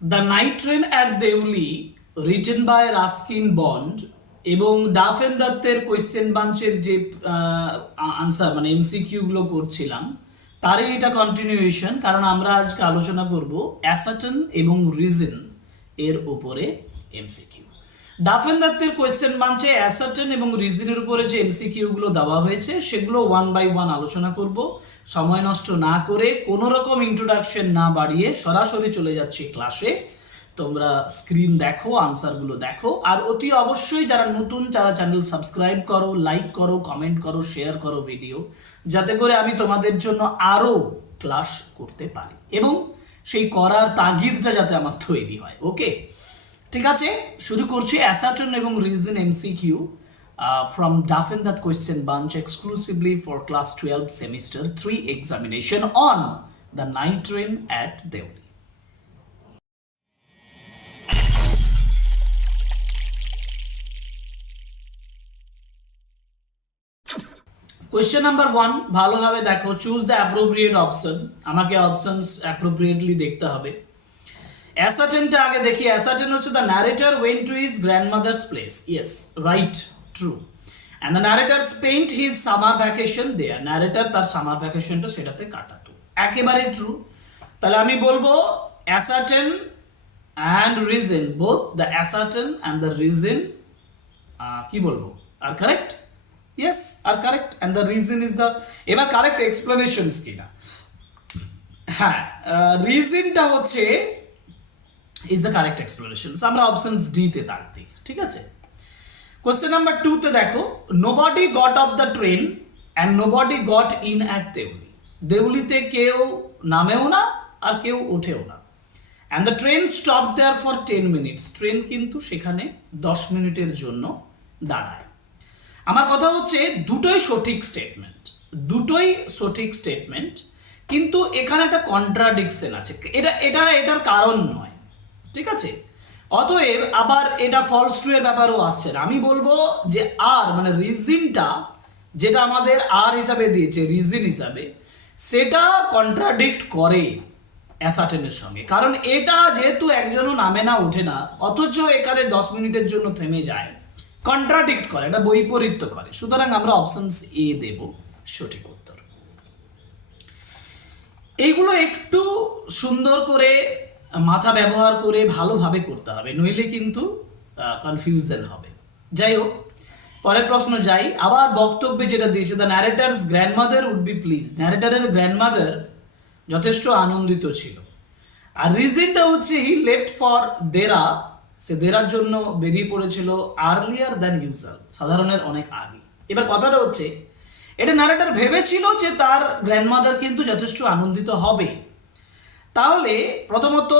The night train at Deoli written by Ruskin Bond এবং ডাফ and দত্তের কোয়েশ্চেন বাঞ্চের যে আনসার মানে এমসিকিউগুলো করছিলাম তারই এটা কন্টিনিউয়েশন, কারণ আমরা আজকে আলোচনা করব অ্যাসার্টন এবং রিজন এর উপরে এমসিকিউ। ডাফ এন্ড দত্তের কোয়েশ্চেন বাঞ্চে অ্যাসার্টন এবং রিজনের উপরে যে এমসিকিউগুলো দেওয়া হয়েছে সেগুলো ওয়ান বাই ওয়ান আলোচনা করব, সময় নষ্ট না করে, কোনো রকম ইন্ট্রোডাকশন না বাড়িয়ে সরাসরি চলে যাচ্ছি ক্লাসে। তোমরা স্ক্রিন দেখো, আনসারগুলো দেখো, আর অতি অবশ্যই যারা নতুন যারা চ্যানেল সাবস্ক্রাইব করো, লাইক করো, কমেন্ট করো, শেয়ার করো ভিডিও, যাতে করে আমি তোমাদের জন্য আরও ক্লাস করতে পারি এবং সেই করার তাগিদটা যাতে আমার তৈরি হয়। ওকে, ঠিক আছে, শুরু করছি অ্যাসার্টন এবং reason MCQ from Duff and Dutt question bunch exclusively for class 12 semester 3 examination on the night train at Deoli. Question number 1 ভালোভাবে দেখো, choose the appropriate option। আমাকে options appropriately দেখতে হবে। অ্যাসার্টেনটা আগে দেখি। অ্যাসার্টেন হচ্ছে the narrator went to his grandmother's place. Yes, right, true. And the narrator spent his summer vacation there. narrator তার summer ভ্যাকেশনটা সেটাতে কাটাতো, একেবারে ট্রু। তাহলে আমি বলবো ascertain and reason, both the ascertain and the reason কি বলবো আর correct. yes, are correct and the reason is the, এবার কারেক্ট এক্সপ্লেনেশনস কিনা। হ্যাঁ, রিজনটা হচ্ছে is the correct explanation, so আমরা অপশনস ডি তে দাগ দিই, ঠিক আছে। কোশ্চেন নাম্বার 2 তে দেখো, nobody got off the train and nobody got in at Deoli. দেউলিতে কেউ নামেও না আর কেউ ওঠেও না। And the train stop there for 10 minutes. Train কিন্তু সেখানে 10 মিনিটের জন্য দাঁড়ায়। আমার কথা হচ্ছে দুটোই সঠিক স্টেটমেন্ট, দুটোই সঠিক স্টেটমেন্ট, কিন্তু এখানে একটা কন্ট্রাডিকশন আছে। এটার কারণ নয়, ঠিক আছে। অতএব আবার এটা ফলস ট্রু এর ব্যাপারও আসছে না। আমি বলবো যে আর মানে রিজনটা যেটা আমাদের আর হিসাবে দিয়েছে রিজন হিসাবে, সেটা কন্ট্রাডিক্ট করে অ্যাসার্টেনের সঙ্গে, কারণ এটা যেহেতু একজনও নামে না ওঠে না অথচ এখানে 10 মিনিটের জন্য থেমে যায়, কন্ট্রাডিক্ট করে, এটা বৈপরীত্য করে। সুতরাং আমরা অপশনস এ দেব সঠিক উত্তর। এইগুলো একটু সুন্দর করে মাথা ব্যবহার করে ভালোভাবে করতে হবে, নইলে কিন্তু কনফিউশন হবে। যাই হোক, পরের প্রশ্ন যাই। আবার বক্তব্যে যেটা দিয়েছে, the narrator's grandmother would be please. ন্যারেটারের গ্র্যান্ডমাদার যথেষ্ট আনন্দিত ছিল। আর রিজনটা হচ্ছে হি লেফট ফর দেরা, সে দেরার জন্য বেরিয়ে পড়েছিল আর্লিয়ার দ্যান ইউজুয়াল, সাধারণের অনেক আগে। এবার কথাটা হচ্ছে এটা ন্যারেটার ভেবেছিল যে তার গ্র্যান্ডমাদার কিন্তু যথেষ্ট আনন্দিত হবে। তাহলে প্রথমত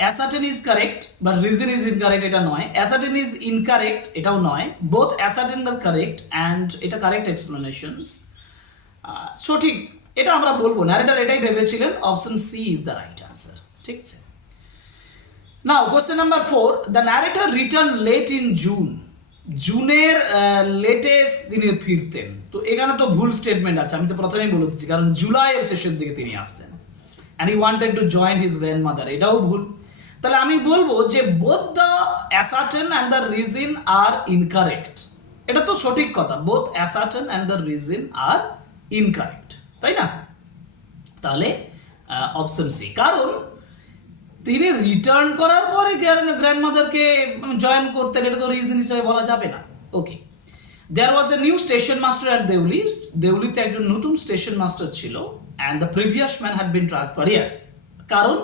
assertion is correct but reason is incorrect, এটা নয়। অ্যাসার্টেন ইজ ইনকারেক্ট, এটাও নয়। Both assertion are correct and এটা কারেক্ট এক্সপ্লেনেশনস, সঠিক। এটা আমরা বলবো ন্যারেটর এটাই ভেবেছিলেন। Option C is the right answer, ঠিক আছে। Now question number 4, the narrator return late in June. জুনের লেটে তিনি ফিরতেন, তো এখানে তো ভুল স্টেটমেন্ট আছে, আমি তো প্রথমেই বলে দিচ্ছি, কারণ জুলাইয়ের শেষের দিকে তিনি আসতেন। and he wanted to join his grandmother, এটাও ভুল। তাহলে আমি বলবো যে both the ascertain and the reason are incorrect। এটা তো সঠিক কথা, both ascertain and the reason are incorrect, তাই না? তাহলে অপশন সি, কারণ তিনি রিটার্ন করার পরে গ্র্যান্ডমাদারকে জয়েন করতেন, এটা তো রিজন হিসেবে বলা যাবে না। Okay, there was a new station master at Deoli. দেউলিতে একজন নতুন স্টেশন মাস্টার ছিল and the previous man had been transferred. Yes, কারণ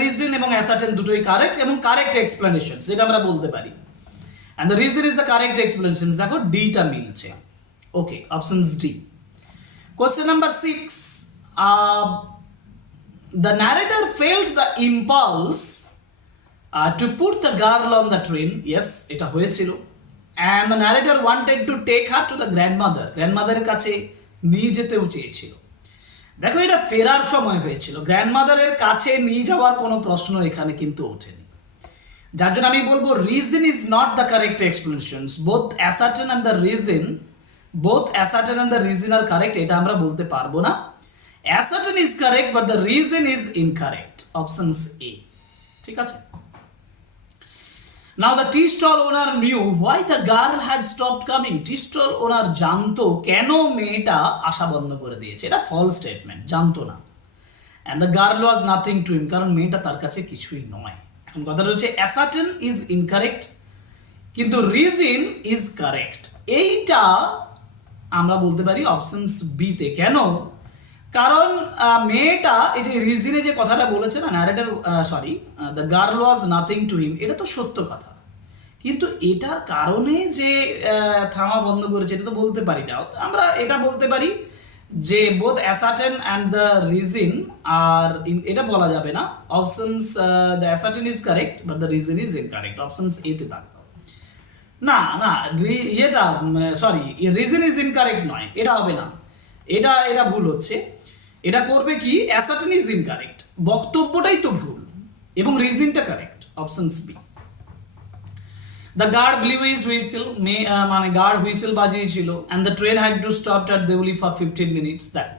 রিজন এবং অ্যাসার্টেন দুটোই কারেক্ট এবং কারেক্ট এক্সপ্লেনেশন, যেটা আমরা বলতে পারি। and the reason is the correct explanation। দেখো ডিটা মিলছে। Okay, options D. Question number 6, the narrator felt the impulse to put the girl on the train. Yes, এটা হয়েছিল। and the narrator wanted to take her to the grandmother। গ্র্যান্ডমাদারের কাছে নিয়ে যেতেও চেয়েছিল। দেখো, এটা ফেরার সময় হয়েছিল, গ্র্যান্ডমাদারের কাছে নিয়ে যাওয়ার কোনো প্রশ্ন এখানে কিন্তু ওঠেনি। যার জন্য আমি বলবো reason is not the correct explanations. Both assertion and the reason are correct, এটা আমরা বলতে পারবো না। Assertion is correct but the reason is incorrect. Options A, ঠিক আছে। Now the tea stall owner knew why the girl had stopped coming. tea stall owner জানতো কেন মেয়েটা আসা বন্ধ করে দিয়েছে। এটা ফলস স্টেটমেন্ট, জানতো না। and the girl was nothing to him, কারণ মেয়েটা তার কাছে কিছুই নয়। এখন কথাটা হচ্ছে ascertain is incorrect কিন্তু reason is correct। এইটা আমরা বলতে পারি অপশনস বি তে। কেন? কারণ মেয়েটা এই যে রিজনে যে কথাটা বলেছে না, narrator the girl was nothing to him, এটা তো সত্য কথা, কিন্তু এটার কারণে যে থামা বন্ধ করেছে এটা তো বলতে পারি না। আমরা এটা বলতে পারি যে both assertion and the reason are, এটা বলা যাবে না। Options the assertion is correct but the reason is incorrect, options A তে থাকবে। না না এটা রিজন ইজ ইনকারেক্ট নয়, এটা হবে না, এটা ভুল হচ্ছে। এটা করবে কি, অ্যাসার্টেন ইজ ইনকারেক্ট, বক্তব্যটাই তো ভুল এবং রিজনটা correct, options B. The guard blew his whistle, মানে গার্ড হুইসেল বাজিয়েছিল, and the train had to stop at Deoli for 15 minutes. That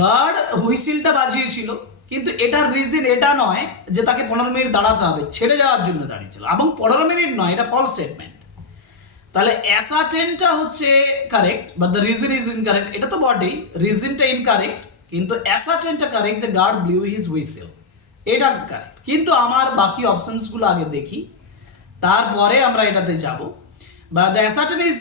guard হুইসেলটা বাজিয়েছিল, কিন্তু এটার রিজন এটা নয় যে তাকে 15 মিনিট দাঁড়াতে হবে, ছেড়ে যাওয়ার জন্য দাঁড়িয়েছিল, এবং 15 মিনিট নয়, এটা ফলস স্টেটমেন্ট। তাহলে অ্যাসার্টেনটা হচ্ছে correct but the reason is incorrect, এটা তো বটেই, রিজনটা ইনকারেক্ট কিন্তু অ্যাসার্টেনটা correct, the guard blew his whistle, এটা কারেক্ট। কিন্তু আমার বাকি অপশনসগুলো আগে দেখি, তারপরে আমরা এটাতে যাব। বা the assertion is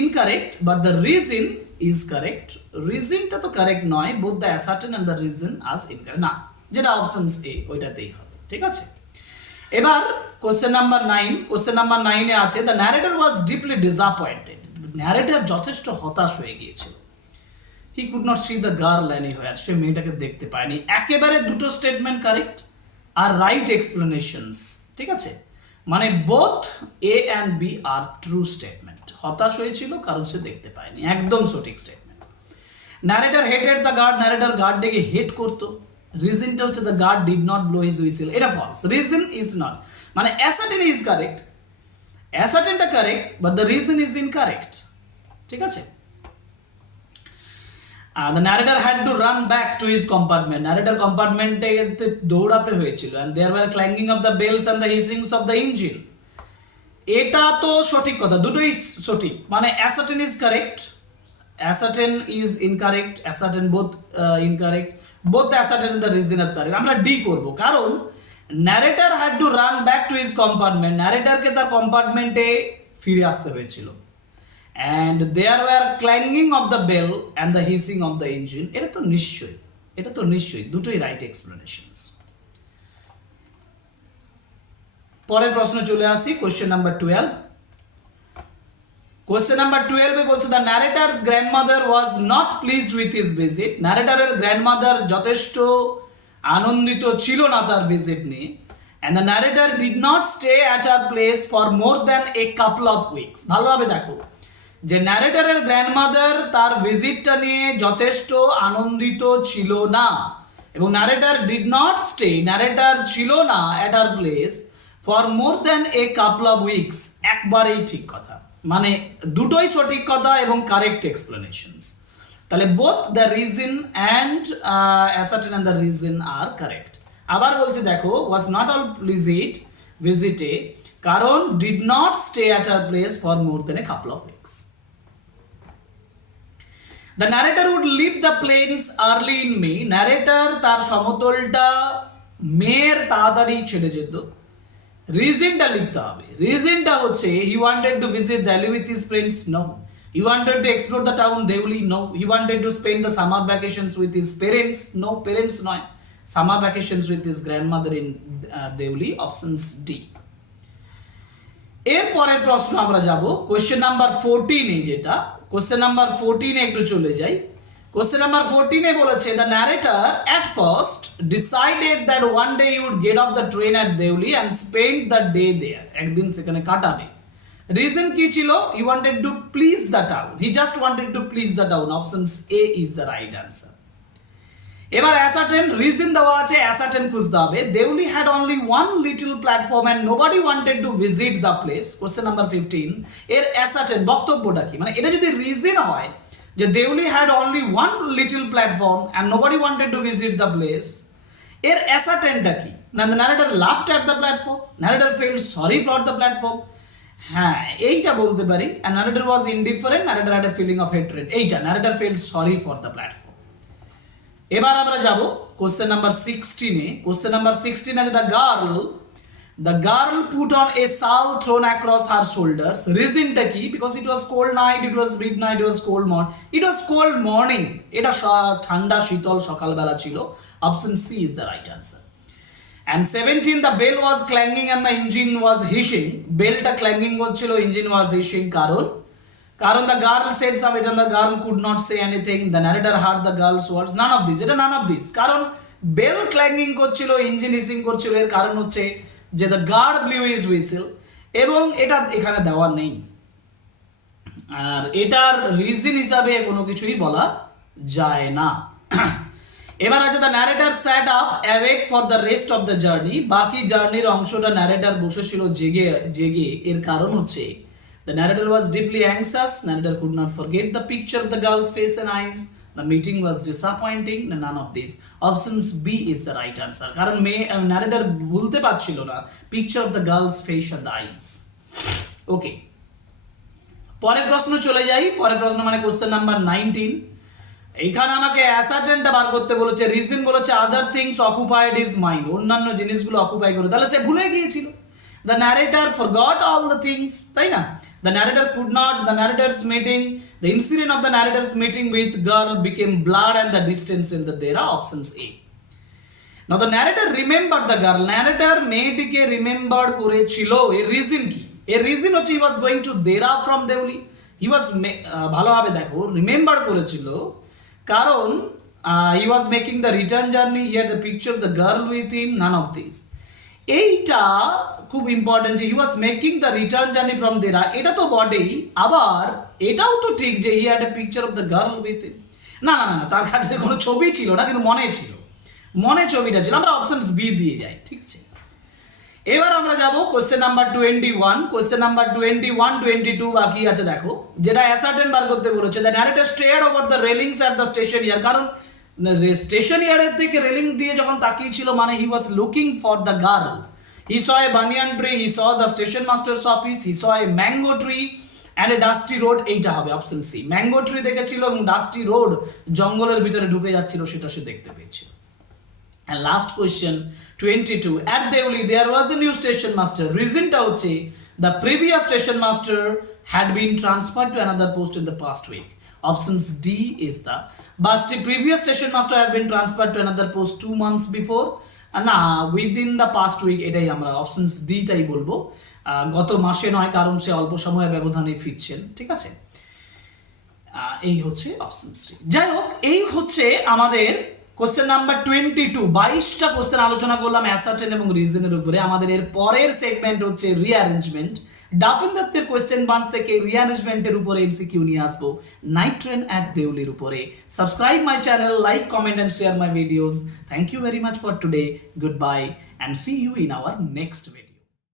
incorrect but the reason is correct, রিজনটা তো কারেক্ট নয়, both the assertion and the reason are incorrect, না, যেটা অপশনস এ ওইটাতেই হবে। ঠিক আছে, এবার কোশ্চেন নাম্বার 9। কোশ্চেন নাম্বার 9-এ আছে the narrator was deeply disappointed, narrator যথেষ্ট হতাশ হয়ে গিয়েছিল। He could not see the girl anywhere, সে মেয়েটাকে দেখতে পায়নি। একেবারে দুটো স্টেটমেন্ট কারেক্ট আর রাইট এক্সপ্লেনেশনস, ঠিক আছে, মানে both A and B are true statement. হতাশ হয়েছিল কারণ সে দেখতে পায়নি, একদম সঠিক statement. Narrator hated the guard, narrator গার্ডটাকে হেট করতো। রিজনটা হচ্ছে the guard did not blow his whistle, এটা ফলস, রিজন ইজ নট, মানে অ্যাসার্টেন ইজ কারেক্ট, অ্যাসার্টেনটা correct but the reason is incorrect. ঠিক আছে, the narrator had to run back to his compartment, narrator কম্পার্টমেন্টে দৌড়াতে হয়েছিল, and there were clanging of the bells and the hissings of the engine, এটা তো সঠিক কথা, দুটোই সঠিক, মানে ascertain is correct, ascertain is incorrect, ascertain both incorrect, both the ascertain and the reason is correct। আমরা ডি করব, কারণ narrator had to run back to his compartment, narratorকে তার কম্পার্টমেন্টে ফিরে আসতে হয়েছিল, and there were clanging of the bell and the hissing of the engine, এটা তো নিশ্চয়ই দুটোই রাইট এক্সপ্লেনেশনস। পরের প্রশ্ন চলে আসি, কোশ্চেন নাম্বার 12। কোশ্চেন নাম্বার 12-এ বলছে the narrator's grandmother was not pleased with his visit, ন্যারেটরের গ্র্যান্ডমাদার যথেষ্ট আনন্দিত ছিল না তার ভিজিট নিয়ে, and the narrator did not stay at her place for more than a couple of weeks। ভালোভাবে দেখো যে ন্যারেটরের গ্র্যান্ডমাদার তার ভিজিটটা নিয়ে যথেষ্ট আনন্দিত ছিল না, এবং narrator did not stay, narrator ছিল না at her place for more than a couple of weeks, একবারেই ঠিক কথা, মানে দুটোই সঠিক কথা এবং কারেক্ট এক্সপ্লেনেশনস। তাহলে both the reason and assertion and the reason are correct. আবার বলছে দেখো, ওয়াজ নট অল ভিজিটে, কারণ did not stay at her place for more than a couple of weeks. The narrator would leave the plains early in May, narrator তার সমতলটা মের তাড়াতাড়ি ছেড়ে যেত। রিজনটা লিখতে হবে, রিজনটা হচ্ছে he wanted to visit Delhi with his friends, no, he wanted to explore the town Deoli, no, he wanted to spend the summer vacations with his parents, no, parents নয়, summer vacations with his grandmother in Deoli, options D। এর পরের প্রশ্ন আমরা যাব question number 14-এ, যেটা question number 14-এ একটু চলে যাই। কোশ্চেন নাম্বার 14-এ বলেছে the narrator at first decided that one day you would get off the train at Deoli and spend the day there, একদিন সেখানে কাটাবে। রিজন কি ছিল? He wanted to please the town, he just wanted to please the town, options A is the right answer. এবার assertion, reason দেওয়া আছে, assertion খুঁজতে হবে। Deoli had only one little platform and nobody wanted to visit the place, question number 15। এর ascertain বক্তব্যটা কি, মানে এটা যদি রিজন হয় যে Deoli had only one little platform and nobody wanted to visit the place, এর অ্যাসার্টেনটা কি? না the narrator laughed at the platform, narrator felt sorry for the platform, হ্যাঁ এইটা বলতে পারি। And narrator was indifferent, narrator had a feeling of hatred, এইটা narrator felt sorry for the platform. এবার আমরা যাব কোশ্চেন নাম্বার 16-এ। কোশ্চেন নাম্বার 16 আছে the girl put on a শাল থ্রোন অ্যাক্রস হার শোল্ডার্স। রিজনটা কি? Because it was cold night, it was mid night, it was cold morning, it was cold morning, এটা ঠান্ডা শীতল সকালবেলা ছিল। Option C is the right answer. And 17, the bell was clanging and the engine was hissing. Bellটা clanging হচ্ছিল, engine was hissing, কারণ the girl said something and the girl could not say anything. The narrator heard the girl's words. None of this, এটা none of this, কারণ bell clanging করছিল, engine hissing করছিল, এর কারণ হচ্ছে যে the guard blew his whistle, এবং এটা এখানে দেওয়া নেই, আর এটার রিজন হিসাবে কোনো কিছুই বলা যায় না। এবার আছে the narrator sat up awake for the rest of the journey. বাকি জার্নির অংশটা ন্যারেটর বসেছিল জেগে, এর কারণ হচ্ছে the narrator was deeply anxious, narrator could not forget the picture of the girl's face and eyes, the meeting was disappointing, none of this. Options B is the right answer, কারণ narrator বলতে পারছিল না picture of the girl's face and the eyes. Okay, পরের প্রশ্ন চলে যাই। পরের প্রশ্ন মানে কোশ্চেন নাম্বার 19। এইখানে আমাকে অ্যাসার্টেনটা বার করতে বলেছে, রিজন বলেছে other things occupied his mind, অন্যান্য জিনিসগুলো অকুপাই করে, তাহলে সে ভুলে গিয়েছিল। The narrator forgot all the things, তাই না? The narrator could not, the narrator's meeting, the incident of the narrator's meeting with girl became blurred and the distance in the Dehra, options A. Now the narrator remember the girl, narrator মেয়েটিকে remember করেছিল, এর reason কি? এর reason হচ্ছে he was going two দেরা from Deoli. He was, ভালোভাবে দেখো, remember করেছিল কারণ he was making the return journey, he had the picture of the girl with him, none of this. এইটা খুব ইম্পর্টেন্ট যে he was making the return journey from Dehra, এটা তো বটেই, আবার এটাও তো ঠিক যে he had a picture of the girl with him. না না না, তার কাছে কোনো ছবি ছিল না, কিন্তু মনে ছিল, মনে ছবিটা ছিল। আমরা অপশন বি দিয়ে যাই, ঠিক আছে। এবার আমরা যাব কোশ্চেন নাম্বার 21। কোশ্চেন নাম্বার 21, 22 বাকি আছে, দেখো যেটা অ্যাসার্টেন বার করতে বলেছে। The narrator stared over the railings at the station yard, কারণ স্টেশন ইয়ারের থেকে রেলিং দিয়ে যখন তাকিয়েছিল মানে he was looking for the girl. He saw a banyan tree, he saw the station master's office, he saw a mango tree and a dusty road, এইটা হবে option C. Mango tree দেখেছিল এবং dusty road জঙ্গলের ভিতরে ঢুকে যাচ্ছিল, সেটা সে দেখতে পেয়েছিল। And last question 22, at Deoli there was a new station master. Reason টা হচ্ছে the previous station master had been transferred to another post in the past week. Options D is the previous station master had been transferred to another post 2 months before. না, within the past week, এটাই আমরা options D টাই বলবো, গত মাসে নয়, কারণ সে অল্প সময়ের ব্যবধানে ফিরছেন, ঠিক আছে। এই হচ্ছে অপশন সি। যাই হোক, এই হচ্ছে আমাদের কোশ্চেন নাম্বার 22। 22টা কোশ্চেন আলোচনা করলাম অ্যাসার্টেন এবং রিজনের উপরে। আমাদের এর পরের সেগমেন্ট হচ্ছে রিঅ্যারেঞ্জমেন্ট। ডাফিন দত্তের কোশ্চেন বান্স থেকে রিঅ্যারেঞ্জমেন্টের উপরে এমসিকিউ নিয়ে আসবো, নাইট ট্রেন অ্যাট দেউলির উপরে। Subscribe my channel, like, comment and share my videos. Thank you very much for today. Good bye and see you in our next video.